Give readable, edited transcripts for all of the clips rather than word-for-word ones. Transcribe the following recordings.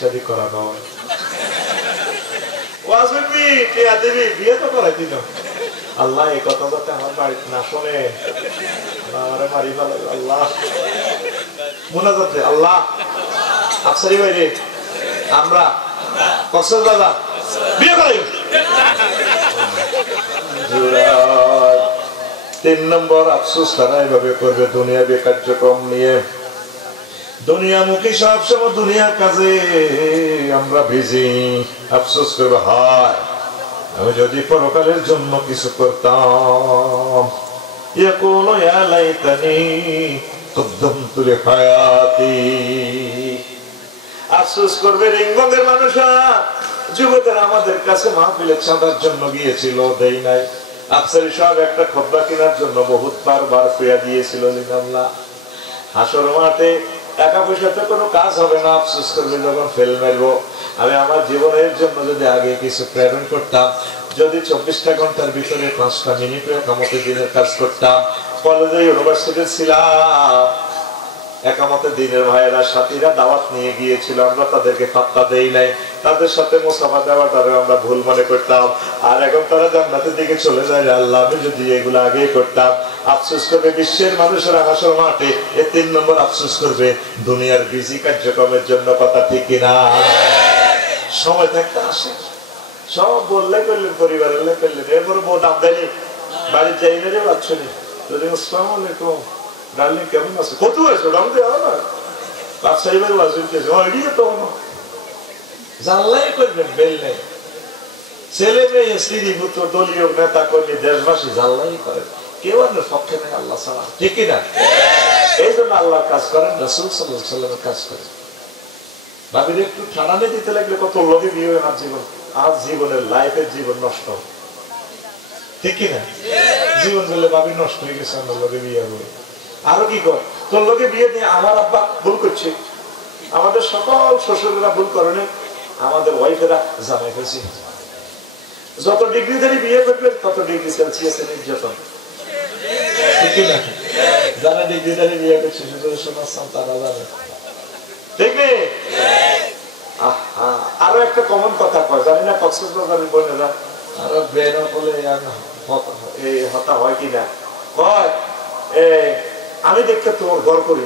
শাদী করা নয়। ওয়াজ করবি টিয়া দিবি, বিয়ে তো করাই দিল। আল্লাহ এই কথা যাতে আমার বাড়িতে না শোনে, আমারে মারি ফেলে আল্লাহ। মুনাজাত দে, আল্লাহ আফসারি ভাই রে, আমরা কক্সবাজার বিয়ে করাই। 3 নম্বর আফসোস তারা এভাবে করবে দুনিয়াবী কার্যক্রম নিয়ে, দুনিয়ামুখী সবসময় দুনিয়ার কাজে আমরা বিজি। আফসোস করবে, হায় আমি যদি পরকালের জন্য কিছু করতাম। ইয়াকুলু ইয়া লাইতানি কদ্দামতু লিহায়াতি। আফসোস করবে রিংগঙ্গের মানুষরা, যুবকেরা আমাদের কাছে মাহফিলে চাঁদার জন্য গিয়েছিল, দেই নাই। আফসারি সাহেব একটা খোদবা কেনার জন্য বহুত বার ফিরিয়ে দিয়েছিল লিল্লাহ। হাসর মাঠে টাকা পয়সাতে কোনো কাজ হবে না, আফসোস করবে যখন ফেল মারবো। আমি আমার জীবনের জন্য যদি আগে কিছু প্রেরণ করতাম, যদি 24টা ঘন্টার ভিতরে 5টা মিনিটে একামতের দিনের কাজ করতাম। কলেজে ইউনিভার্সিটি ছিলাম, একামতের দিনের ভাইয়েরা সাথীরা দাওয়াত নিয়ে গিয়েছিল, আমরা তাদেরকে পাত্তা দেই নাই, তাদের সাথে মুসাফা দেওয়াটারে আমরা ভুল মনে করতাম। আর এখন তারা জান্নাতের দিকে চলে যায়। আল্লাহ আমি যদি এগুলো আগেই করতাম। আফসোস করবে বিশ্বের মানুষেরা হাসর মাঠে। 3 নম্বর আফসোস করবে দুনিয়ার বিজি কার্যক্রমের জন্য। কথা ঠিক কিনা? সময় থাকতে আসে সব বললে করলেন, পরিবারের লোক করলেন, এরপরে বউ দাম দেয়নি, বাড়ির যাই না রে বাচ্চা নেই। আসসালামু আলাইকুম ডার্লিং, কেমন আছে? কত হয়েছে দাম দেওয়া না বাদশাহীবার ওয়াজিবকে এদিকে তো জানলাই করবেন, বেল নেই। ছেলে মেয়ে স্ত্রী পুত্র দলীয় নেতা কর্মী দেশবাসী জানলাই করেন, কেউ আর পক্ষে নেই আল্লাহ ছাড়া। ঠিক কিনা? এই জন্য আল্লাহর কাজ করেন, রাসূল সাল্লাল্লাহু আলাইহি ওয়াসাল্লামের কাজ করেন। ভাবির একটু ঠান্ডা দিতে লাগলে কত লোভী বিয়ে হয়। আজ জীবনের লাইফের জীবন নষ্ট। ঠিক কিনা? জীবন বলে ভাবি নষ্ট হয়ে গেছে, আমার লোকে বিয়ে হবে। আরো কি কর, তোর লোকে বিয়ে দিয়ে আমার আব্বা ভুল করছে, আমাদের সকল শ্বশুরেরা ভুল করেনি, আমাদের ওয়াইফেরা জামাই ফেলছি। যত ডিগ্রি ধরে বিয়ে করবেন তত ডিগ্রি সেলসিয়াস নির্যাতন। ঠিক কিনা? যারা ডিগ্রি ধরে বিয়ে করছে শোনাচ্ছেন তারা জানে। ঠিক নেই? আরো একটা কমন কথা কয়, জানি না কক্সবাজারের বোনেরা আরো বের বলে হতা হয় কিনা, কয় আমি দেখতে তোমার ঘর করি,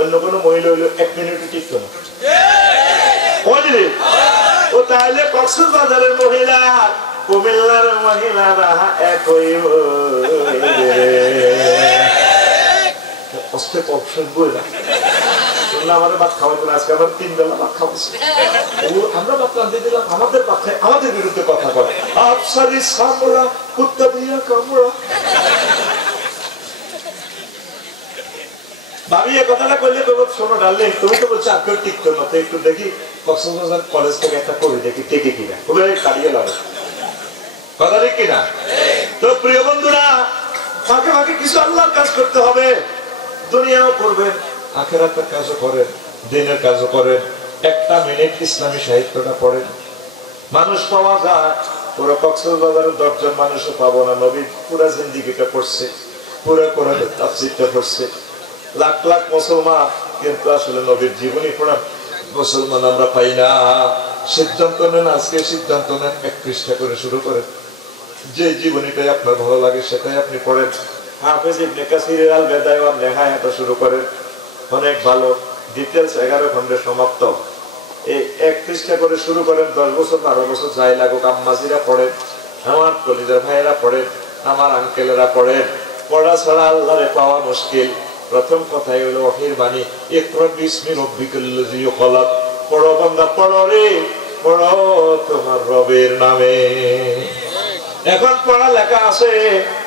অন্য কোনো মহিলা হইলো 1 মিনিট টিকতো না। ও তাহলে কক্সবাজারের মহিলা কুমিল্লার মহিলারা একই অস্তে অপশন বই না। আমাদের ভাত খাওয়াইতো না, আজকে আবার 3 বেলা ভাত খাওয়াইছে। আমরা ভাত রাঁধতে দিলাম, আমাদের ভাত খাই, আমাদের বিরুদ্ধে কথা বলে। আফসারি সামরা কুত্তা দিয়া কামড়া। ভাবি এ কথাটা কইলে তো শোনো ডার্লিং, তুমি তো বলছো আর কেউ টিকতো না, তো একটু দেখি কক্সবাজার কলেজ থেকে একটা করে দেখি টেকে কিনা, খুবই কাটিয়ে লাগে। কথা ঠিক কিনা? তো প্রিয় বন্ধুরা, ফাঁকে ফাঁকে কিছু আল্লাহর কাজ করতে হবে। দুনিয়াও করবেন, আখিরাতের কাজও করেন, দিনের কাজও করেন। 1টা মিনিট ইসলামী সাহিত্যটা পড়েন, মানুষ পাওয়া যায়। পুরো কক্সবাজারের 10 জন মানুষও পাবো না। নবী পুরা জিন্দেগিটা পড়ছে, পুরো কোরআনের তাফসীরটা পড়ছে। লাখ লাখ মুসলমান, কিন্তু আসলে নবীর জীবনী পড়া মুসলমান আমরা পাই না। সিদ্ধান্ত নেন, আজকে সিদ্ধান্ত নেন, 1 পৃষ্ঠা করে শুরু করেন। যে জীবনীটাই আপনার ভালো লাগে সেটাই আপনি পড়েন। হাফেজ ইবনে কাসিরের আল বেদায়া ওয়ান নিহায়াটা শুরু করেন, অনেক ভালো। ডিটেইলস 11 খণ্ডে সমাপ্ত। এই 1 পৃষ্ঠা করে শুরু করেন। 10 বছর 12 বছর যাই লাগুক, আম্মাজিরা পড়েন, আমার কলিজার ভাইয়েরা পড়েন, আমার আঙ্কেলেরা পড়েন। পড়া ছাড়া আল্লাহরে পাওয়া মুশকিল। প্রথম কথাই হলো ওহীর বাণী, ইকরা বিসমি রাব্বিকাল্লাযী খলাক। পড়ো বান্দা, পড়ো রে, পড়ো তোমার রবের নামে। এখন পড়া লেখা আছে,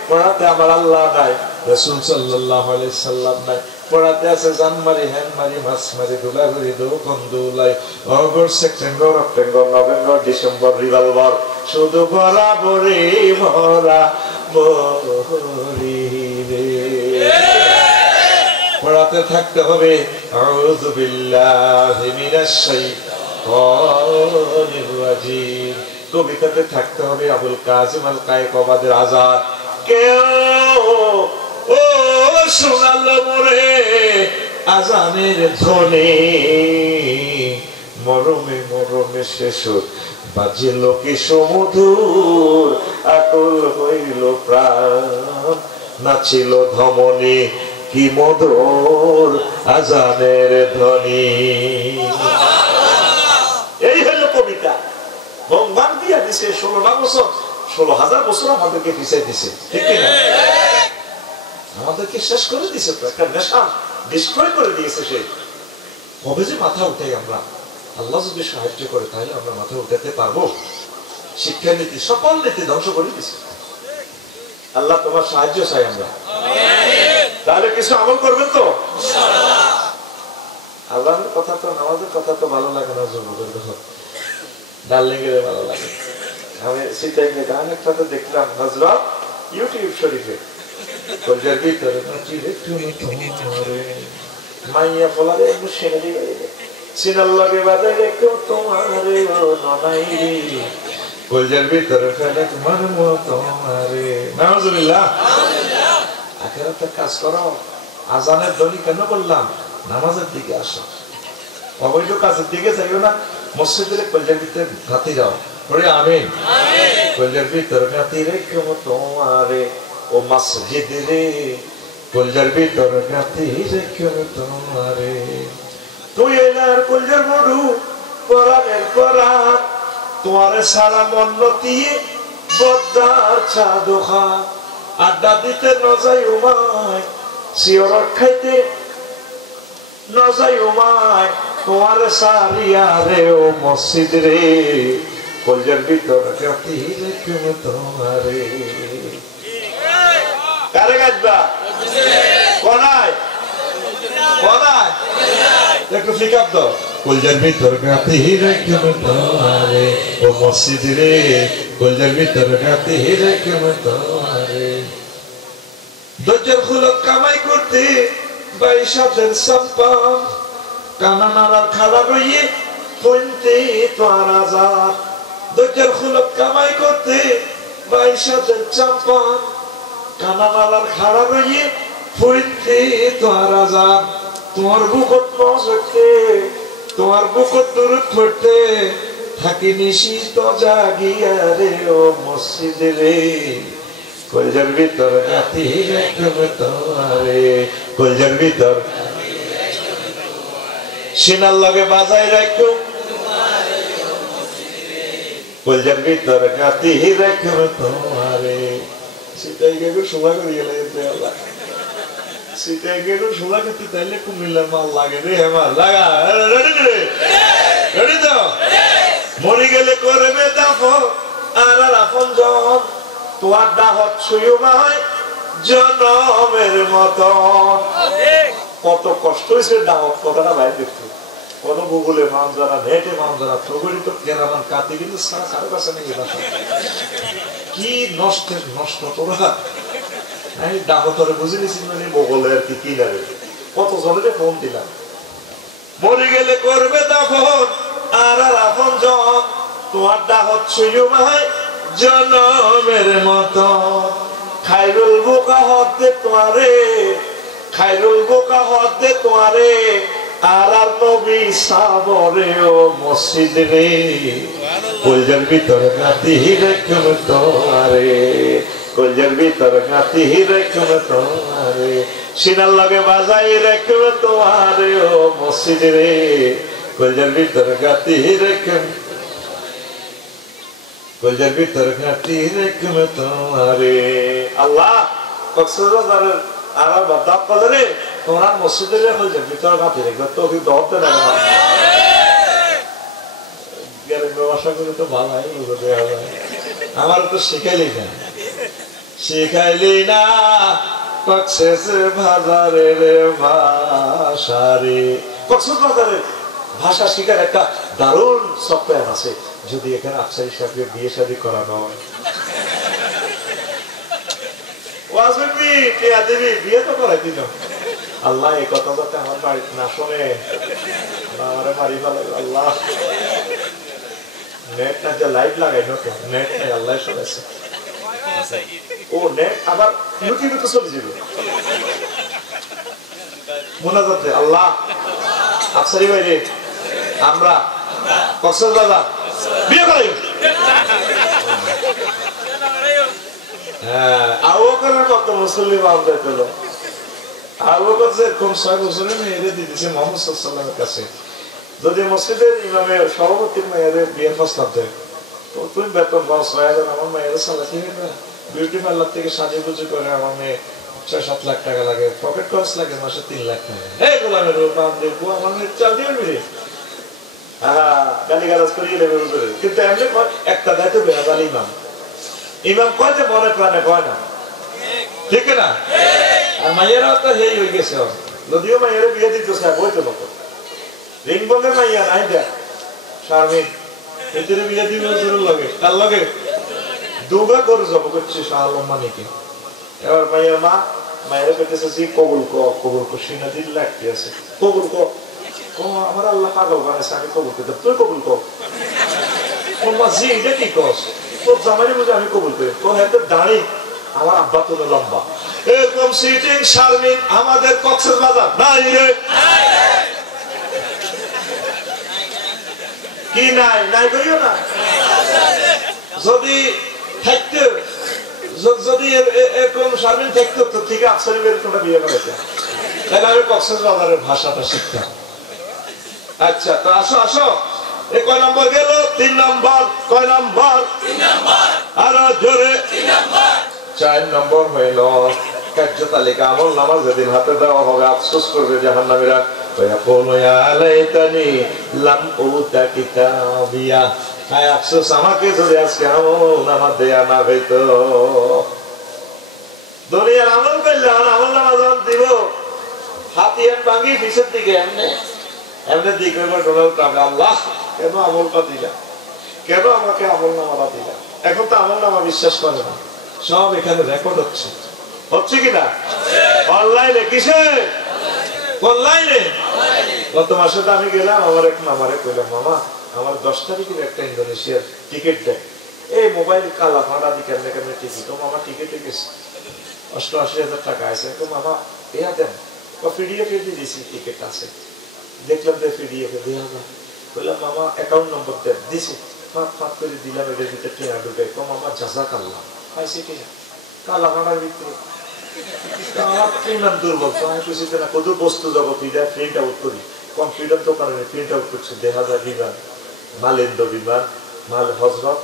পড়াতে আমার আল্লাহ নাই, রাসূল সাল্লাল্লাহু আলাইহি সাল্লাম নাই। পড়াতে আছে জানমারি, হ্যানমারি, মাছমারি, দুলাগুড়ি, দোকন্দুলাই, August, September, October, November, December, revolver, শুধু বরাবরই ভরা বরি রে। পড়াতে থাকতে হবে আউযু বিল্লাহি মিনাশ শাইতানির রাজিম। কবিতাতে থাকতে হবে আবুল কাসিম আল কায়কবাদের আজাদ। কেউ ও শোনালো মোরে আজানের ধ্বনি, মরমে মরমে শেষ বাজিল কি সমুধুর আকুল হইল প্রাণ নাচিল ধমনী কি মধুর আজানের ধ্বনি। এই হলো কবিতা। ভগবান দিয়া দিছে 16 বছর, 16,000 বছর আমাদেরকে পিছিয়ে দিছে, ঠিক না? আমাদেরকে শেষ করে দিছে, তো একটা নেশা ডিস্ট্রয় করে দিয়েছে সে। কবে যে মাথা উঠাই আমরা, আল্লাহ যদি সাহায্য করে তাহলে আমরা মাথা উঠাতে পারবো। শিক্ষানীতি সকল নীতি ধ্বংস করে দিছে। আল্লাহ তোমার সাহায্য চাই আমরা। তাহলে কিছু আমল করবেন তো আল্লাহর কথা তো, আমাদের কথা তো ভালো লাগে না। যুবকের দেখো ডার্লিং এর ভালো লাগে। আমি সিটাইকে গান একটা তো দেখলাম হযরত ইউটিউব শরীফে, কলজার ভিতরে নাচি রে তুমি তোমারে মাইয়া বলারে মুশকিল গাইলে সিনাল লাগে বাজায় রে কেউ তোমারে ও ননাই রে কলজার ভিতরে ফেলে তোমার মত তোমারে। নাউজুবিল্লাহ। আখিরাতে কাজ করো। আজানের ধ্বনি কেন বললাম? নামাজের দিকে আসো, অবৈধ কাজের দিকে যাইও না। মসজিদের কলজার ভিতরে ঘাতি যাও, পড়ে আমিন। কলজার ভিতরে ঘাতি রে কেউ তোমারে ও মসজিদ রে কলজার ভিতরে ঘাতি রে কেউ তোমারে। তুই এলার কলজার মধু পরাণের পরাণ তোমারে সারা মন্নতি বদ্দার চাদোখা আড্ডা দিতে নজাই উমায় শিওরট খাইতে নজাই উমায় তোমারে সারিয়া রে ও মসজিদ রে কলজার ভিতর গাতি রে কেউ তোমারে। কারে গাইবা? কোনায় কোনায় একটু ফিকাপ দাও। কলজার ভিতর গাতি রে কেউ তোমারে ও মসজিদ রে কলজার ভিতর গাতি রে কেউ তোমারে। দজ্জাল খুলক কামাই করতে 22,000 সম্পদ কানা নাড়ার খাড়া রইয়ে ফইনতে তোর আজাদ। দজ্জাল খুলক কামাই করতে 22,000 সম্পদ কানা নাড়ার খাড়া রইয়ে ফইনতে তোর আজাদ। তোমার বুকত নজরতে তোমার বুকত দূরত পড়তে থাকি নিশিত জাগিয়া রে ও মসজিদ রে কলজার ভিতর গাতি রে কেউ তোমারে কলজার ভিতর সিনার লগে বাজাই রাখো কলজার ভিতর গাতি রে কেউ তোমারে। সেটাই গেলে সময় করে গেলে আল্লাহ সেটাই গেলে সময় করতে তাইলে কুমিল্লার মাল লাগে রে। আমার লাগা রেডি তো? মরে গেলে করবে দেখো আর আপন জন তোমার দাহত ছুঁয়ো ভাই জনমের মতন। কত কষ্ট হয়েছে দাওয়াত কথাটা ভাই দেখতে। কোন গুগলে মান জানা, নেটে মান জানা, প্রগলিত কেরামান কাতে কিন্তু সারা কাছে নেই। কি নষ্টের নষ্ট তোরা। আমি দাহতরে বুঝে নিছি মানে মোগলে আর কি কি লাগে। কত জনের ফোন দিলাম। মরে গেলে করবে তখন আর আপন জন তোমার দাহত ছুঁয়ো ভাই জনমের মতো। খাইরুল বোকা হতে তোমারে খাইরুল বোকা হতে তোমারে আর নবী সাবরে ও মসজিদ রে কলজার ভিতর গাতি রে কেউ তোমারে কলজার ভিতর গাতি রে কেউ তোমারে সিনার লগে বাজাই রে কেউ তোমারে ও মসজিদ রে কলজার ভিতর গাতি রে কেউ কলজার ভিতর গাতি রে কেউ তোমারে। আল্লাহ কক্সবাজারের আর বাদাপ কলে রে তোমরা মসজিদে কলজার ভিতর গাতি রেখে তো দৌড়তে লাগে না। ব্যবসা করে তো ভালো আমার তো শিখাইলি না শিখাইলি না কক্সবাজারের ভাষা রে। কক্সবাজারের ভাষা শিখার একটা দারুণ সফটওয়্যার আছে। যদি এখানে আফসারি সাহেবকে বিয়ে শাদী করানো হয় বিয়ে তো করাই দিল। আল্লাহ এই কথা যাতে আমার বাড়িতে না শোনে আমারে মারি ভালো। আল্লাহ নেট না যে লাইট লাগাই নো নেট নাই আল্লাহ শুনেছে। ও নেট আবার ইউটিউবে তো চলে যাবে মোনাজাতে। আল্লাহ আফসারি ভাই রে আমরা কক্সবাজার বিয়ে করাই হ্যাঁ আবু বকরের কত মুসল্লি বান্ধব পেল আবু বকর যে কোন 6 বছরের মেয়েরে দিয়েছে মুহাম্মদ সাল্লাল্লাহু আলাইহি ওয়াসাল্লামের কাছে যদি মসজিদের ইমামের সভাপতির মেয়েদের বিয়ের প্রস্তাব দেয় তো তুমি বেতন পাও 6,000 আমার মেয়েদের সালাতি হবে বিউটি পার্লার থেকে সাজিয়ে গুজে করে আমার মেয়ে 6-7 লাখ টাকা লাগে পকেট খরচ লাগে মাসে 3 লাখ টাকা এই গোলামের রূপান দেখবো আমার মেয়ে চাল দিয়ে মিলে গালিগালাজ করিয়ে নেবে কিন্তু এমনি একটা দায়িত্ব বেহাল ইমাম ইমাম কয় যে মনে প্রাণে কয় না ঠিক না আর মাইয়েরাও তো হেই হয়ে গেছে যদিও মাইয়েরা বিয়ে দিতেছে বই তো লোক রিং বন্ধের মাইয়া নাই দেখ শারমিন ভিতরে বিয়ে দিবে জরুর লাগে তার লাগে দুগা করে জব করছে শাহ আলম মানিকে এবার মাইয়ের মা মায়েরা পেতেছে যে কবুল কো সিনা দিল লাগতে আছে কবুল কো আমার আল্লাহ পাগল বানাইছে আমি কবুল করতে তুই কবুল কর তোমার জি এটা কি কস তোর জামাইরে বুঝে আমি কবুল করি তোর হাতে দাঁড়ি আমার আব্বা তো লম্বা এরকম সিটিং শারমিন আমাদের কক্সবাজার নাই রে কি নাই নাই কইও না যদি থাকতে যদি এরকম শারমিন থাকতো তো ঠিক আফসারি বেরটা বিয়ে করেছে তাহলে আমি কক্সবাজারের ভাষাটা শিখতাম আচ্ছা তো আসো আসো এ কয় নম্বর গেল 3 নম্বর কয় নম্বর 3 নম্বর আর জোরে 3 নম্বর 4 নম্বর হইল কার্যতালিকা আমল নামাজ যেদিন হাতে দেওয়া হবে আফসোস করবে জাহান্নামীরা ওয়াকুলু ইয়া লাইতানি লাম উতা কিতাবিয়া হায় আফসোস আমাকে যদি আজকে আমল নামাজ দেয়া না হইতো দুনিয়ার আমল করলে আমল নামাজ দিব হাতিয়ান ভাঙি পিছের দিকে এমনি দিকে ডোনাল্ড ট্রাম্প আল্লাহ কেন আমলটা দিলা কেন আমাকে আমল নামাটা দিলা এখন তো আমল নামা বিশ্বাস করে না সব এখানে রেকর্ড হচ্ছে কিনা অনলাইনে কিসে অনলাইনে গত মাসে তো আমি গেলাম আমার এক মামারে কইলাম মামা আমার 10 তারিখের একটা ইন্দোনেশিয়ার টিকিট দেয় এই মোবাইল কালা ভাড়া দিয়ে কেমনে কেমনে টিকিট তো মামা টিকিটে গেছে 88,000 টাকা আছে তো মামা এয়া দেন পিডিএফ দিয়ে দিয়েছি টিকিট আছে দেখলাম যে পিডিএফ দেওয়া না বললাম মামা অ্যাকাউন্ট নম্বর দেন দিছি ফাঁক করে দিলাম এদের ভিতরে টিয়া ঢুকে তো মামা জাযাকাল্লাহ পাইছে কিনা কালা ভাড়ার ভিতরে আমার ইমান দুর্বল তো আমি খুশিতে না কত বস্তু জগৎ এটা প্রিন্ট আউট করি কম্পিউটার দোকানে প্রিন্ট আউট করছে 2000 বিমান মালেন্দ্র বিমান মাল হজরত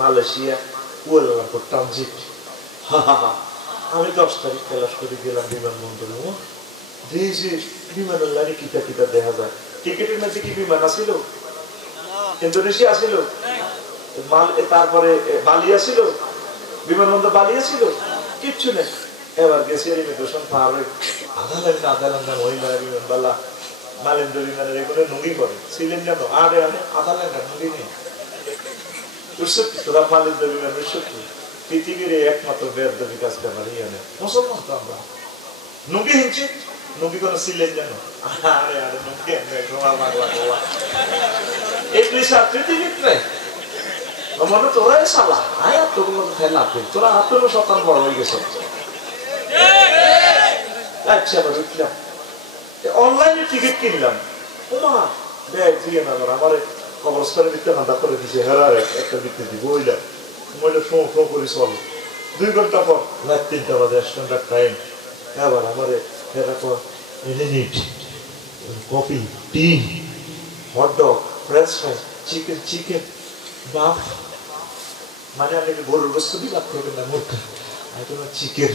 মালয়েশিয়া কুয়ালালামপুর ট্রানজিট আমি 10 তারিখ ক্লাস করে গেলাম বিমানবন্দরে দিয়েছি বিমানের লাইনে কিতা কিতা দেখা যায় টিকিটের মধ্যে কি বিমান আসিল ইন্দোনেশিয়া আসিল তারপরে বালি আসিল বিমানবন্দর বালি আসিল কিচ্ছু নেই এবার গেছি ইমিগ্রেশন পার হয়ে আধা লাইন মহিলা বিমানবালা মালেন্দ্র বিমানের এগুলো নুঙ্গি করে ছিলেন যেন আরে আধা লাইন নুঙ্গি নেই তোরা মালেন্দ্র বিমানের সত্যি পৃথিবীর একমাত্র বেদবি কাজ করার ইয়ে মুসলমান তো আমরা নুঙ্গি হিংছে নুঙ্গি কোনো ছিলেন যেন আরে নুঙ্গি ইংলিশ আর পৃথিবীতে মনে তোরাই সালা আয় তোগুলো খেলা তোরা হাতের শতান বড় হয়ে গেছে আচ্ছা বুঝলাম অনলাইনে টিকিট কিনলাম ওমা ব্যাগ দিয়ে না আমার কবরস্থানের ভিতরে হাঁটা করে দিছে হেরার একটা দিতে দিব ওইলাম মহিলা শো শো করে চলো 2 ঘন্টা পর রাত 3টা বাজে স্ট্যান্ডার্ড টাইম এবার আমার হেরা পর coffee tea hot dog french fry chicken buff মানে আমি গরুর গোস্ত দিয়ে বাদ করবেন না মূর্খ চিকেন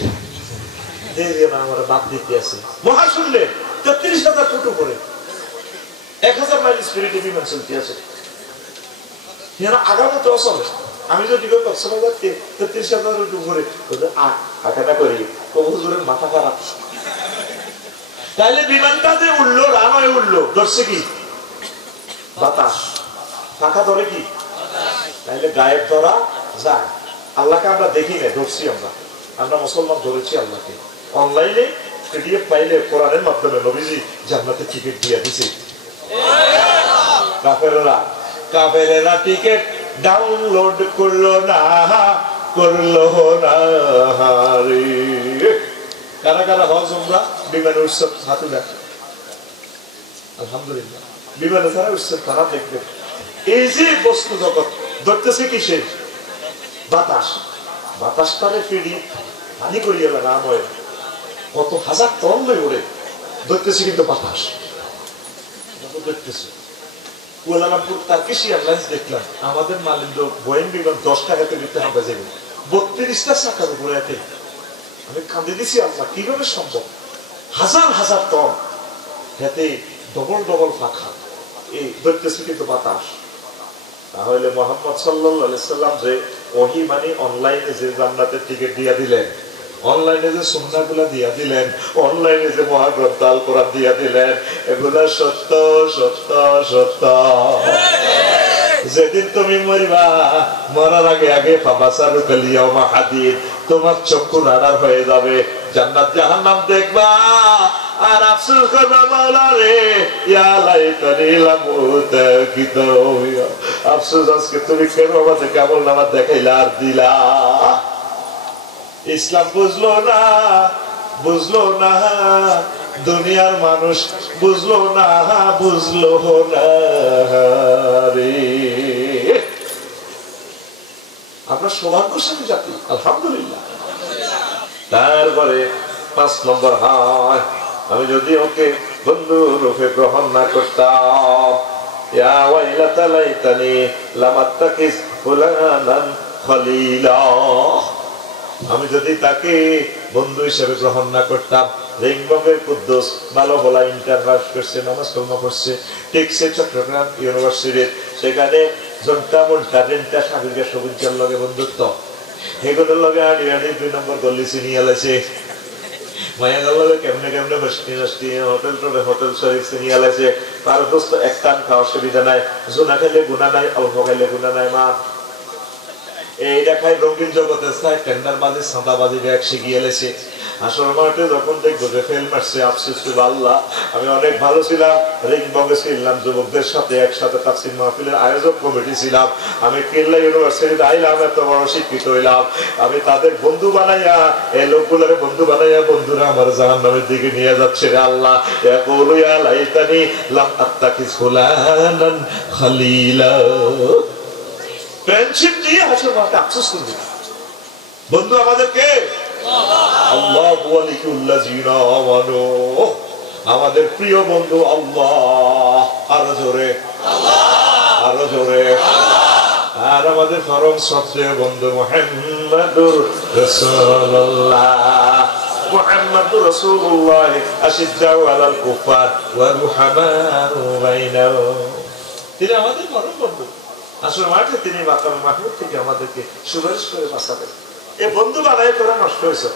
দিয়ে না আমার বাদ দিতে আছে মহা শুনলে 33,000 ফুট উপরে 1000 মাইল স্পিরিটে বিমান চলতে আছে আগামী তো চলে আমি যদি কক্সবাজার 33,000 ফুট উপরে আকাটা করি হুজুরের মাথা খারাপ তাহলে বিমানটা যে উঠলো রানওয়ে উঠলো ধরছে কি বাতাস ফাঁকা ধরে কি তাহলে গায়েব ধরা যায় আল্লাহকে আমরা দেখি না ধরছি আমরা মুসলমান ধরেছি আল্লাহকে অনলাইনে পিডিএফ পাইলে কোরআনের মাধ্যমে নবীজি জান্নাতে টিকিট দিয়ে দিছে কাফেরেরা টিকিট ডাউনলোড করলো না কারা কারা হজ উমরা বিমানে উৎসব হাতুলা আলহামদুলিল্লাহ বিমানে যারা উৎসব তারা দেখবে এই যে বস্তু জগৎ ধরতেছে কিসে? বাতাস। বাতাসটারে ফিরি পানি করিয়ে নাম হয় কত হাজার টন লই ওরে ধরতেছে, কিন্তু বাতাস দেখতেছে। কুয়ালালামপুর টার্কিশ এয়ারলাইন্স দেখলাম, আমাদের মালিন্দ্র বোয়িং বিমান 10 টাকাতে দিতে হবে যাবে 32টা চাকার উপরে এতে। আমি কাঁদে দিছি, আল্লাহ কিভাবে সম্ভব? হাজার হাজার টন হাতে ডবল ডবল পাখা, এই ধরতেছে কিন্তু বাতাস। তাহলে মুহাম্মদ সাল্লাল্লাহু আলাইহি সাল্লাম যে ওহী মানে অনলাইনে যে জান্নাতের টিকিট দিয়া দিলেন, অনলাইনে যে সুন্নাহগুলো দিয়া দিলেন, অনলাইনে যে মহাগ্রন্থ আল কোরআন দিয়া দিলেন, এগুলা সত্য সত্য সত্য। যেদিন তুমি মরিবা, মরার আগে আগে ফাবাসারুকাল ইয়াউমা হাদিদ, তোমার চক্ষু রাডার হয়ে যাবে, জান্নাত জাহান্নাম দেখবা আর আফসোস করবা, মাওলা রে ইয়া লাইতানি লামুত কিতো, আফসোস আজকে তুমি কেন আমাদের কেমন নামাজ দেখাইলা আর দিলা। ইসলাম বুঝলো না, বুঝলো না, দুনিয়ার মানুষ বুঝলো না, বুঝলো না রে। আমরা সৌভাগ্যশালী জাতি, আলহামদুলিল্লাহ। তারপরে 5 নম্বর, হয় আমি যদি ওকে বন্ধু রূপে গ্রহণ না করতাম, ইয়া ওয়াইলাতা লাইতানি লাম আত্তাকিজ ফুলানান খলিলা, আমি যদি তাকে বন্ধু হিসেবে গ্রহণ না করতাম। রিংবঙ্গের কুদ্দুস ভালো বলা ইন্টার পাস করছে, নামাজ কলমা পড়ছে, টেকসে চট্টগ্রাম ইউনিভার্সিটির, সেখানে জনতা মুলটা রেন্টা সাবিরকে সবুজের লগে বন্ধুত্ব, এগুলোর লগে আনি আনি 2 নম্বর গল্লি চিনি আলাইছে, মায়া গেল কেমনে কেমনে হোটেল টোলে হোটেল শরীফ চিনি আলাইছে। তার দোস্ত এক টান খাওয়ার সুবিধা নাই, জোনা খাইলে গুণা নাই, অল্প খাইলে গুণা নাই। মা এই দেখায় রঙিন জগতে চাই টেন্ডার বাজি সাঁদাবাজি ব্যাগ শিখিয়ে এলেছে। আসল মাঠে যখন দেখবো যে ফেল মারছে, আফসোস করবো আল্লাহ আমি অনেক ভালো ছিলাম, রিংবঙ্গে ছিলাম, যুবকদের সাথে একসাথে তাফসীর মাহফিলের আয়োজক কমিটি ছিলাম, আমি কেরলা ইউনিভার্সিটিতে আইলাম, এত বড় শিক্ষিত হইলাম, আমি তাদের বন্ধু বানাইয়া, এই লোকগুলোরে বন্ধু বানাইয়া, বন্ধুরা আমার জাহান্নামের দিকে নিয়ে যাচ্ছে রে আল্লাহ। ইয়াকুলু ইয়া লাইতানি লাম আত্তাকিজ ফুলানান খলিলা। ফ্রেন্ডশিপ নিয়ে হাসর মাঠে আফসোস করবে। বন্ধু আমাদেরকে আল্লাহু ওয়ালিউল্লাযিনা আমানু, আমাদের প্রিয় বন্ধু আল্লাহ, আরো জোরে আল্লাহ, আরো জোরে আল্লাহ। আর আমাদের পরম শ্রদ্ধেয় বন্ধু মুহাম্মদুর রাসূলুল্লাহ, মুহাম্মদুর রাসূলুল্লাহ আশিদ্দাউ আলাল কুফার ওয়া রুহামাউ বাইনাহুম, তিনি আমাদের পরম বন্ধু। আসলে মাঠে তিনি মাকামে মাহমুদ থেকে আমাদেরকে সুপারিশ করে বাঁচাবেন। এ বন্ধু বানাই তোরা নষ্ট হয়েছে।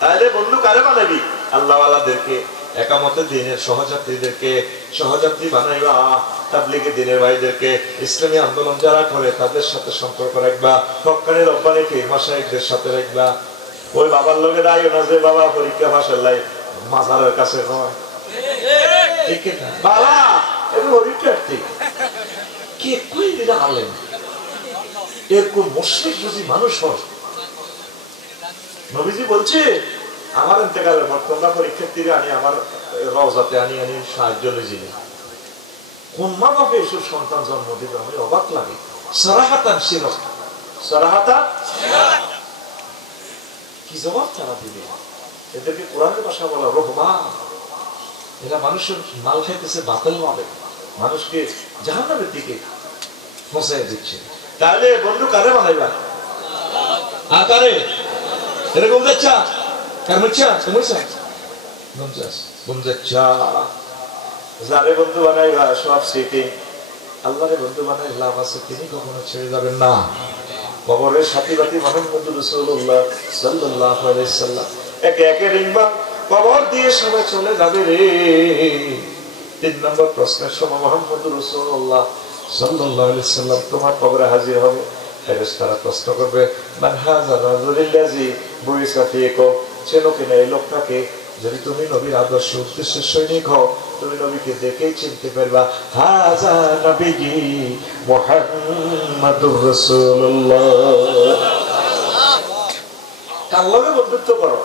তাহলে বন্ধু কারে বানাবি? আল্লাহওয়ালাদেরকে, একামতের দিনের সহযাত্রীদেরকে সহযাত্রী বানাইবা, তাবলীগের দিনের ভাইদেরকে, ইসলামী আন্দোলন যারা করে তাদের সাথে সম্পর্ক রাখবা, হক্কানি রব্বানি পীর মাশায়েখদের সাথে রাখবা। ওই বাবার লোকে আইও না যে বাবা পরীক্ষা ফাঁসের লাই মাজারের কাছে নয়, ঠিক না বাবা এটা পরীক্ষার্থী কে কই দিলা আলেন, এরকম মুশরিক যদি মানুষ হয়। নবীজি বলছে আমার ইন্তেকালের পর তোমরা পরীক্ষার্থীরা আনি আমার রওজাতে আনি সাহায্য লইছিলেন। কোন মা বাপে এসব সন্তান জন্ম দিবে? আমি অবাক লাগে। সারাহাতান শিরক, সারাহাতান কি জবাব তারা দিবে? এদেরকে কোরআনের ভাষা বলা রহমান। এরা মানুষের মাল খাইতেছে বাতিল ভাবে, মানুষকে জাহান্নামের দিকে পৌঁছায় দিচ্ছে। তাহলে বন্ধু কারে বানাইবা? আকারে এরকম যাচ্ছা কার মুচ্ছা মুচ্ছা বন্ধুচ্ছা, যারে বন্ধু বানাইবা সব সিটি আল্লাহরে বন্ধু বানাই লাভ আছে, তিনি কখনো ছেড়ে যাবেন না। কবরের সাথী বাতি মুহাম্মদ রাসূলুল্লাহ সাল্লাল্লাহু আলাইহি সাল্লাম একে একে রিংবা কবর দিয়ে সবাই চলে যাবে রে। 3 নম্বর প্রশ্নের সময় মুহাম্মদ রাসূলুল্লাহ সাল্লাল্লাহু আলাইহি সাল্লাম তোমার কবরে হাজির হবে। ফেরেশতারা প্রশ্ন করবে মান হাযা রাজুলুল্লাযী বুইসা ফীকুম, চেনো কিনা এই লোকটাকে? যদি তুমি নবীর আদর্শ উদ্দেশ্যের সৈনিক হও, তুমি নবীকে দেখেই চিনতে পারবা। হাযা নবীজি মুহাম্মাদুর রাসূলুল্লাহ। কার লগে বন্ধুত্ব করো?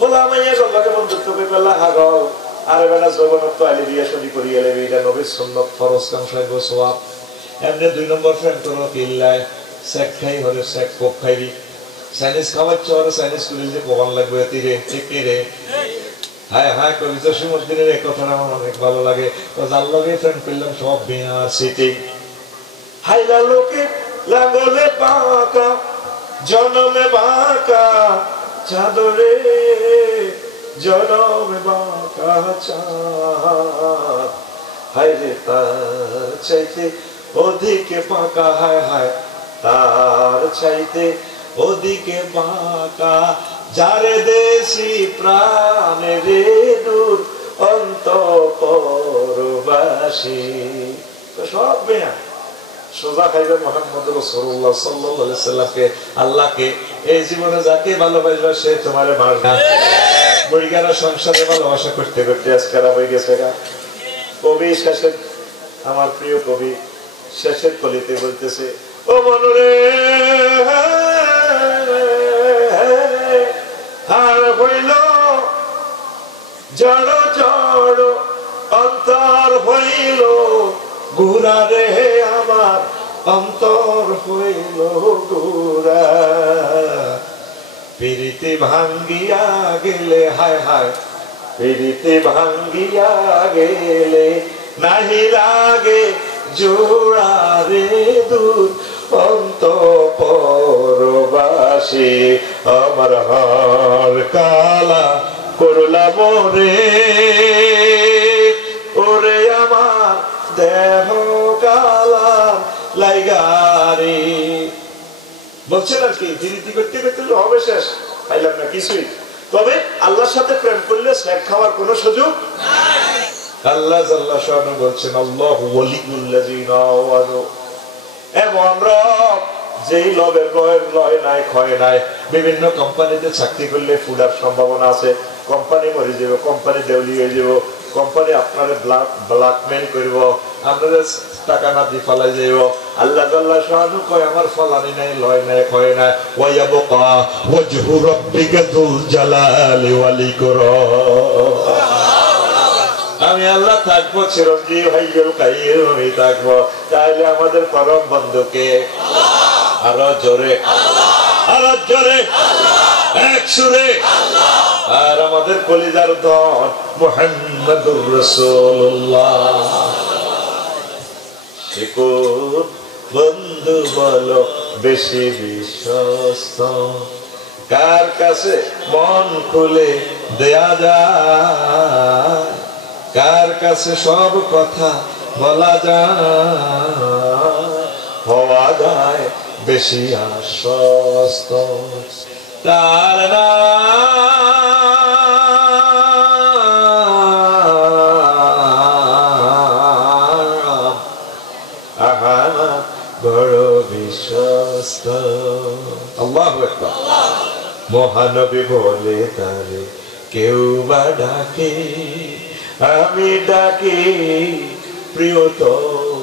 বলা মাইয়া লগে বন্ধুত্ব করবে, আল্লাহ হাগল আরে বেলা জগন্নাথ আলী বিয়ে শাদী করিয়ে এলে এটা নবীর সুন্নত ফরজ কাম সাহেব সওয়াব। এমনি 2 নম্বর ফ্রেন্ড কোনো কিল্লায় শেখ খাই হলে শেখ কোপ খাইবি চাইনিজ খাওয়াচ্ছ আর চাইনিজ করলে যে প্রমাণ লাগবে তীরে ঠিক রে। হ্যাঁ হ্যাঁ কবি জসিমউদ্দিনের এই কথাটা আমার অনেক ভালো লাগে। তো যার লগে ফ্রেন্ড করলাম সব বিয়ার সিটিং হাইলা লোকে লাগলে বাঁকা জনমে বাঁকা চাদরে জনমে বাঁকা চাঁদ হায় রে তার চাইতে ওদিকে বাঁকা হায় হায় তার চাইতে ওদিকে বাঁকা যারে দেশি প্রাণে রে দূর অন্তঃপরবাসী। সব বেয়া সোজা খাইবে মুহাম্মদ রাসূলুল্লাহ সাল্লাল্লাহু আলাইহি সাল্লামকে আল্লাহকে এই জীবনে যাকে ভালোবাসবে সে তোমারে মারবে। বইগারা সংসারে ভালোবাসা করতে করতে আজকাল হয়ে গেছে গা। কবি শেষের আমার প্রিয় কবি শেষের কলিতে বলতেছে ও মনুরে আর হইল জড় জড় অন্তর হইল গুড়া রে আমার অন্তর হইল গুড়া প্রীতি ভাঙ্গিয়া গেলে হায় হায় প্রীতি ভাঙ্গিয়া গেলে নাহি লাগে জোড়া রে দূর অন্তঃপরবাসী আমার হার কালা করলা মোরে ওরে আমার দেহ কালা লাইগারি। বলছেন আর কি ধীরে করতে করতে হবে শেষ পাইলাম না কিছুই। তবে আল্লাহর সাথে প্রেম করলে স্ন্যাক খাওয়ার কোনো সুযোগ নাই। আল্লাহ জাল্লা শানু বলছেন আল্লাহু ওয়ালিউল্লাযিনা আমানু এমন রব যেই লবের লয় নাই ক্ষয় নাই। বিভিন্ন কোম্পানিতে চাকরি করলে ফুডার সম্ভাবনা আছে, কোম্পানি মরে যাব, কোম্পানি দেউলি হয়ে যাব, কোম্পানি আপনারে ব্ল্যাকমেইল করব, আপনারে টাকা না দিয়ে ফলাই যাব। আল্লাহ জাল্লা শানু কয় আমার ফলানি নাই লয় নাই ক্ষয় নাই ওয়ায়াবকা ওয়াজহু রাব্বিকা যুল জালালি ওয়াল ইকরাম। আমি আল্লাহ থাকবো চিরঞ্জীব হাইয়ুল কাইয়্যুম আমি থাকবো। তাহলে আমাদের পরম বন্ধুকে আরো জোরে আরো জোরে এক সুরে আর আমাদের কলিজার ধন মুহাম্মদুর রাসূলুল্লাহ। সে কোন বন্ধু বলো বেশি বিশ্বস্ত কার কাছে মন খুলে দেয়া যায় কার কাছে সব কথা বলা যায় হওয়া যায় বেশি আশ্বস্ত তার নাম আহার বড় বিশ্বস্ত। আল্লাহু আকবার। মহানবী বলে তারে কেউ বা ডাকে আমি ডাকি প্রিয়তম।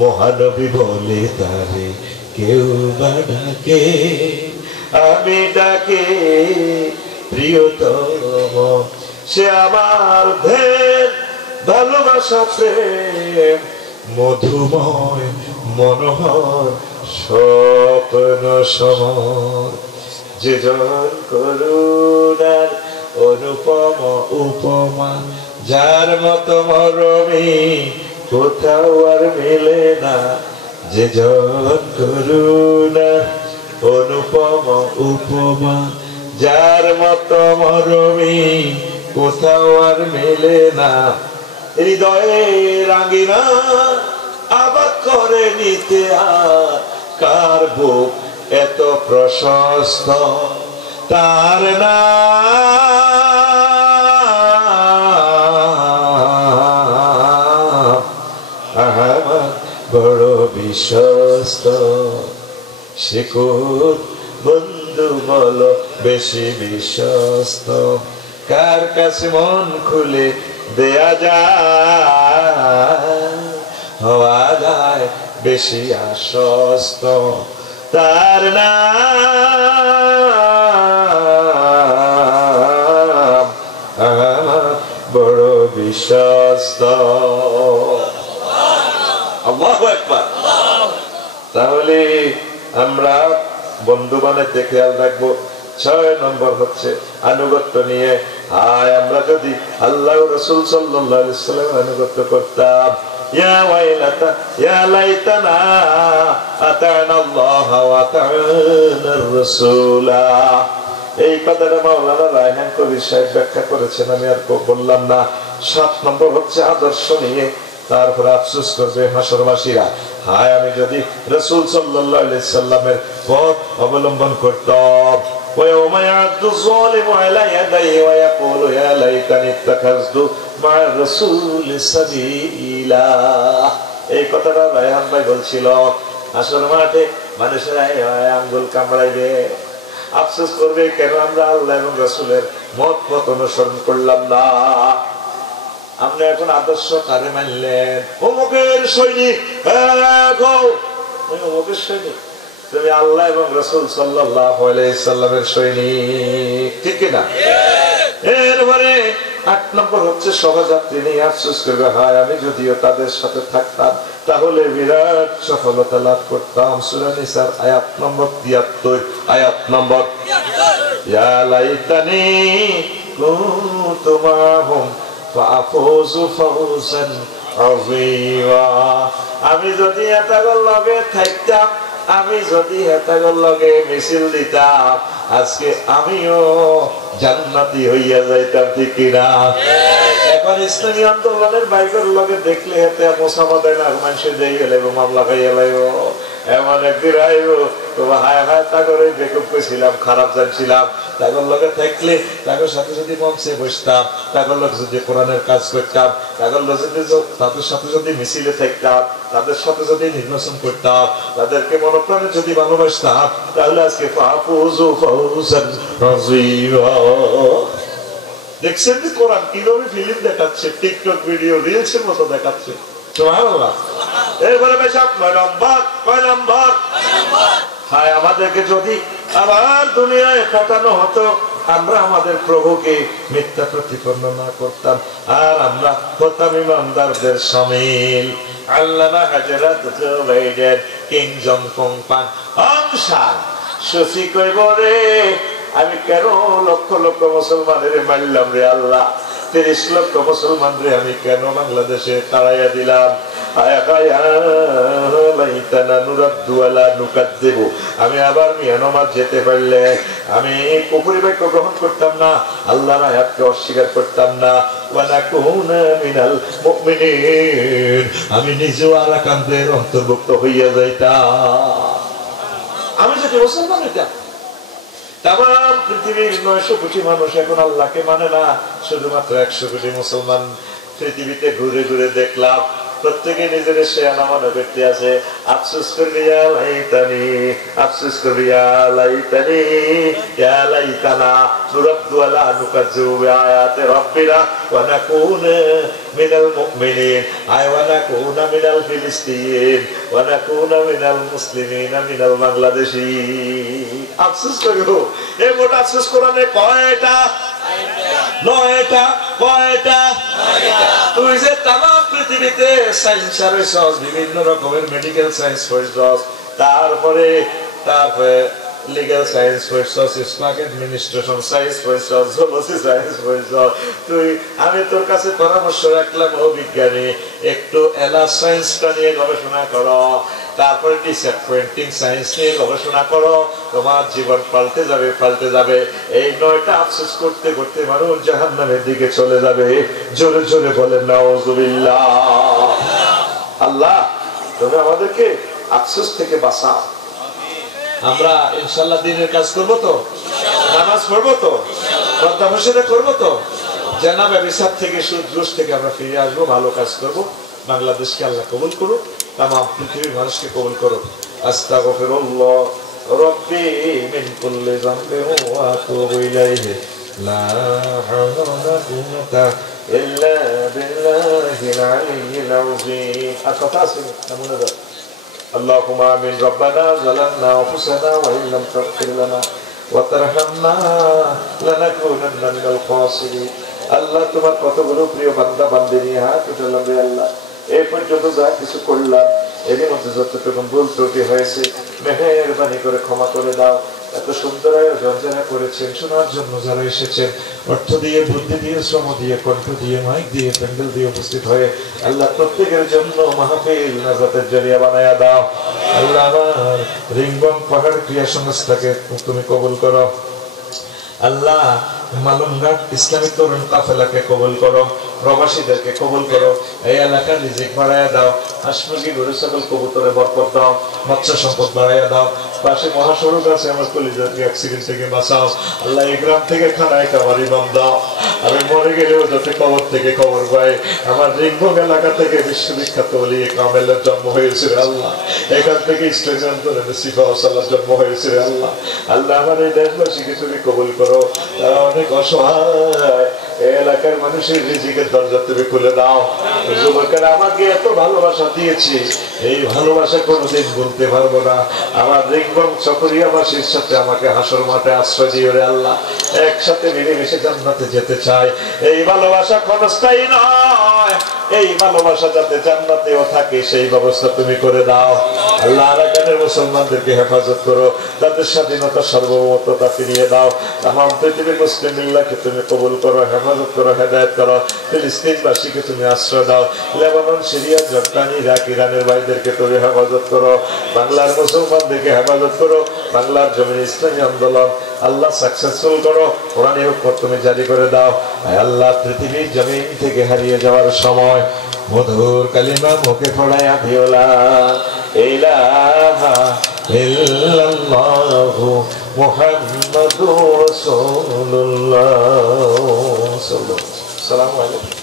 মহানবী বলে তারে কেউ বা ডাকে আমি ডাকি প্রিয়তম। সে আমার ধ্যান ভালোবাসা প্রেম মধুময় মনোহর স্বপ্ন সমর। যে জন করুণার অনুপম উপমা যার মতো মরমী কোথাও আর মেলে না। যে জন করুণার অনুপম উপমা যার মতো মরমী কোথাও আর মেলে না। হৃদয়ে রাঙিনা আবাদ করে নিতে আর কার বুক এত প্রশস্ত তার নাম আমার বড় বিশ্বস্ত। সে কোন বন্ধু বলো বেশি বিশ্বস্ত কার কাছে মন খুলে দেয়া যায় হওয়া যায় বেশি আশ্বস্ত তার নাম আমার বিশ্বস্ত। আল্লাহু আকবার। তাহলে আমরা বন্ধু বানাইতে খেয়াল রাখবো। 6 নম্বর হচ্ছে আনুগত্য নিয়ে। আমরা যদি আল্লাহ রাসূল সাল্লাল্লাহু আলাইহি ওয়াসাল্লামের আনুগত্য করতাম, ইয়া ওয়াইলাতা ইয়া লাইতানা আতা'না আল্লাহ ওয়া আতা'না রাসূলা। এই কথাটা মাওলানা রায়হান কবির সাহেব ব্যাখ্যা করেছেন, আমি আর বললাম না। 7 নম্বর হচ্ছে আদর্শ নিয়ে। তারপরে আফসোস করবে হাসরবাসীরা, হায় আমি যদি রাসূল সাল্লাল্লাহু আলাইহি সাল্লামের পথ অবলম্বন করতাম। ويوم يعض الظالم على يديه ويقول يا ليتني اتخذت مع الرسول سبيلا। এই কথাটা রায়হান ভাই বলছিল। হাসর মাঠে মানুষেরা আঙ্গুল কামড়াইবে, আফসোস করবে কেন আমরা আল্লাহ এবং রাসূলের মত পথ অনুসরণ করলাম না। আমরা এখন আদর্শ কারে মানলেন? অমুকের সৈনিক, অমুকের সৈনিক। তুমি আল্লাহ এবং রাসূল সাল্লাল্লাহু আলাইহি সাল্লামের সৈনিক, ঠিক কিনা? এরপরে 8 নম্বর হচ্ছে সহযাত্রী নিয়ে আফসোস করবে, হায় আমি যদিও তাদের সাথে থাকতাম তাহলে বিরাট সফলতা লাভ করতাম। সূরা নিসার আয়াত নম্বর 73, আয়াত নম্বর 73, ইয়া লাইতানি কুনতু মাহুম ফাআফুযু ফাওজান আযীমা। আমি যদি এতগুলো লগে থাকতাম, আমি যদি হেতাগর লগে মিছিল দিতাম, আজকে আমিও জান্নাতি হইয়া যাইতাম, ঠিক কিনা? এখন ইসলামী আন্দোলনের বাইকের লগে দেখলে হেতে মোসাফা দেয় না, মানুষে দিয়ে গেলে মামলা খাইয়া লাইব। এমন একদিন আইব তোমার হায় হায় তাগরে বেকুব কইছিলাম, খারাপ জানছিলাম। তাগর লগে থাকলে তাগর সাথে যদি মঞ্চে বসতাম, তাগর লগে যদি কোরআনের কাজ করতাম, তাগর লগে যদি তাদের সাথে যদি মিছিলে থাকতাম, তাদের সাথে যদি নির্বাচন করতাম, তাদেরকে মনপ্রাণে যদি ভালোবাসতাম, তাহলে আজকে ফাফুজু ফাউজান আযীমা। দেখছেন যে কোরআন কিভাবে ফিল্ম দেখাচ্ছে, টিকটক ভিডিও রিলসের মতো দেখাচ্ছে। সুবহানাল্লাহ। এরপরে বেশ 9 নম্বর, 9 নম্বর, হায় আমাদেরকে যদি আবার দুনিয়ায় পাঠানো হতো, আমরা আমাদের প্রভুকে মিথ্যা প্রতিপন্ন না করতাম, আর আমরা হতাম ইমানদারদের শামিল। আল্লামা হযরত জুবাইর কিং জংফং পান অংশান সুসি কইব রে, আমি কেন লক্ষ লক্ষ মুসলমানের মারলাম রে আল্লাহ, 30 লক্ষ মুসলমান রে আমি কেন বাংলাদেশে তাড়াইয়া দিলাম। আমি আবার মিয়ানমার যেতে পারলে আমি কুফরি বাক্য গ্রহণ করতাম না, আল্লাহর আয়াতকে অস্বীকার করতাম না, আমি নিজেও আরাকানদের অন্তর্ভুক্ত হইয়া যাইতাম। আমি যদি মুসলমান হইতাম। তাম পৃথিবীর 900 কোটি মানুষ এখন আল্লাহকে মানে না, শুধুমাত্র 100 কোটি মুসলমান পৃথিবীতে ঘুরে ঘুরে দেখলাম, প্রত্যেকে নিজের শেয়ানা মনে করতে আছে। আফসোস করবি ইয়া লাইতানি, আফসোস করবি ইয়া লাইতানি, ইয়া লাইতানা নুরাদ্দু আলা নুকাজ্জিবু বিআয়াতি রাব্বিনা ওয়া নাকুনা মিনাল মুমিনিন, আয় ওয়া নাকুনা মিনাল ফিলিস্তিন ওয়া নাকুনা মিনাল মুসলিমিন মিনাল বাংলাদেশি। আফসোস করবো। এই মোট আফসোস কোরআনে কয়টা? 9টা। কয়টা? 9টা। তুই যে তাম পৃথিবীতে সায়েন্স পড়ছস, বিভিন্ন রকমের মেডিকেল সায়েন্স পড়ছস, তারপরে লিগ্যাল সায়েন্স পড়ছস, ইসলামিক অ্যাডমিনিস্ট্রেশন সায়েন্স পড়ছস, জুলজি সায়েন্স পড়ছস, তুই আমি তোর কাছে পরামর্শ রাখলাম, ও বিজ্ঞানী একটু এলা সায়েন্সটা নিয়ে গবেষণা করো, তারপরে ডিসঅ্যাপয়েন্টিং সায়েন্স নিয়ে গবেষণা করো, তোমার জীবন পাল্টে যাবে, পাল্টে যাবে। এই 9টা আফসোস করতে করতে মানুষ জাহান্নামের দিকে চলে যাবে। জোরে জোরে বলেন নাউজুবিল্লাহ। আল্লাহ তুমি আমাদেরকে আফসোস থেকে বাঁচাও। আমরা ইনশাআল্লাহ দিনের কাজ করবো তো, নামাজ পড়বো তো, পর্দা প্রশিক্ষা করবো তো, জেনা ব্যভিচার থেকে সুদ ঘুষ থেকে আমরা ফিরে আসবো, ভালো কাজ করবো। বাংলাদেশকে আল্লাহ কবুল করুক, তামাম পৃথিবীর মানুষকে কবুল করুক। আস্তাগফিরুল্লাহ রাব্বি মিন কুল্লি যামবিন ওয়া আতুবু ইলাইহি, লা হাওলা ওয়ালা কুওয়াতা ইল্লা বিল্লাহিল আলিয়্যিল আযীম। আতাতাসিম নামুনা اللهم آمين. ربنا ظلمنا أنفسنا وإن لم تغفر لنا وترحمنا لنكونن من الخاسرين. আল্লাহ তোমার কতগুলো প্রিয় বান্দা বান্দি নিয়ে হাত উঠালাম রে আল্লাহ। এই পর্যন্ত যা কিছু করলাম এর মধ্যে যতটুকু ভুল ত্রুটি হয়েছে মেহেরবানি করে ক্ষমা করে দাও। এত সুন্দর আয়োজন যারা করেছেন, শোনার জন্য যারা এসেছেন, অর্থ দিয়ে, বুদ্ধি দিয়ে, শ্রম দিয়ে, কণ্ঠ দিয়ে, মাইক দিয়ে, প্যান্ডেল দিয়ে উপস্থিত হয়ে আল্লাহ প্রত্যেকের জন্য মাহফিল নাজাতের জরিয়া বানায়া দাও। আল্লাহ আমার রিংবং পাহাড় ক্রিয়া সংস্থাকে তুমি কবুল করো। আল্লাহ মালুমঘাট ইসলামিক তরুণ কাফেলাকে কবুল করো, প্রবাসীদেরকে কবুল করো। এই এলাকার রিজিক বাড়াইয়া দাও, হাঁস মুরগি গরু ছাগল কবুতরে বরকত দাও, মৎস্য সম্পদ বাড়াইয়া দাও। পাশে মহাসড়ক আছে, আমার কলিজাকে অ্যাক্সিডেন্ট থেকে বাঁচাও। আল্লাহ এই গ্রাম থেকে খানায় খাবার ইমাম দাও। আমি মরে গেলেও যাতে কবর থেকে খবর পাই। আমার রিংবং এলাকা থেকে বিশ্ববিখ্যাত ওলি কামেলের জন্ম হয়েছে রে আল্লাহ। এখান থেকে সিফা সাল্লাহ জন্ম হয়েছে রে আল্লাহ। আল্লাহ আমার এই দেশবাসীকে তুমি কবুল করো, তারা অনেক অসহায়। এলাকার মানুষের রিজিকের দরজা তুমি খুলে দাও। যুবকেরা আমাকে এত ভালোবাসা দিয়েছে, এই ভালোবাসা কোনোদিন বলতে পারবো না। আমার রিংবং চকরিয়াবাসীর সাথে আমাকে হাসর মাঠে আশ্রয় দিও রে আল্লাহ। একসাথে মিলেমিশে জান্নাতে যেতে চাই। এই ভালোবাসা ক্ষণস্থায়ী নয়, এই ভালোবাসা যাতে জান্নাতেও থাকে সেই ব্যবস্থা তুমি করে দাও। আল্লাহ আরাকানের মুসলমানদেরকে হেফাজত করো, তাদের স্বাধীনতা সার্বভৌমত্বতা ফিরিয়ে দাও। তামাম পৃথিবীর মুসলিম মিল্লাহকে তুমি কবুল করো, হেফাজত করো, হেদায়েত করো। ফিলিস্তিনবাসীকে তুমি আশ্রয় দাও। লেবানন, সিরিয়া, জর্দান, ইরাক, ইরানের ভাইদেরকে তুমি হেফাজত করো। বাংলার মুসলমানদেরকে হেফাজত করো। বাংলার জমিন ইসলামী আন্দোলন আল্লাহ সাকসেসফুল করো। কোরআনী হুকুম তুমি জারি করে দাও। আল্লাহ পৃথিবীর জমিন থেকে হারিয়ে যাওয়ার সময় মধুর কালিমা মুখে পড়ায়া দিও লা ইলাহা ইল্লাল্লাহু মুহাম্মাদুর রাসূলুল্লাহ সাল্লাল্লাহু আলাইহি ওয়াসাল্লাম। আসসালামু আলাইকুম।